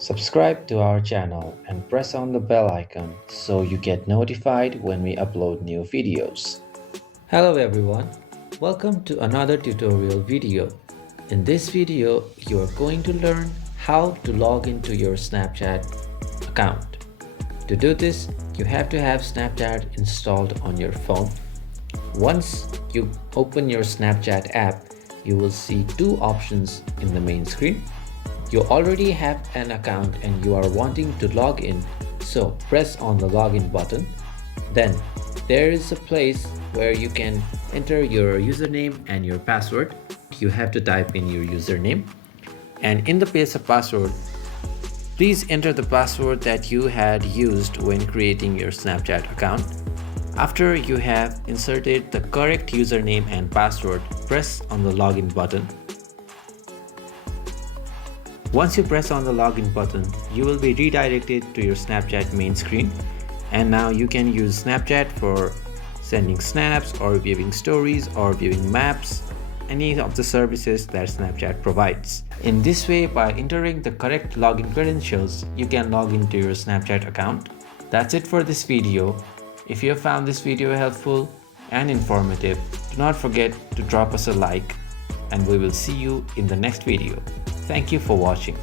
Subscribe to our channel and press on the bell icon so you get notified when we upload new videos. Hello everyone, welcome to another tutorial video. In this video, you are going to learn how to log into your Snapchat account. To do this, you have to have Snapchat installed on your phone. Once you open your Snapchat app, you will see two options in the main screen. You already have an account and you are wanting to log in, so press on the login button. Then there is a place where you can enter your username and your password. You have to type in your username, and in the place of password, please enter the password that you had used when creating your Snapchat account. After you have inserted the correct username and password, press on the login button. Once you press on the login button, you will be redirected to your Snapchat main screen, and now you can use Snapchat for sending snaps or viewing stories or viewing maps, any of the services that Snapchat provides. In this way, by entering the correct login credentials, you can log into your Snapchat account. That's it for this video. If you have found this video helpful and informative, do not forget to drop us a like, and we will see you in the next video. Thank you for watching.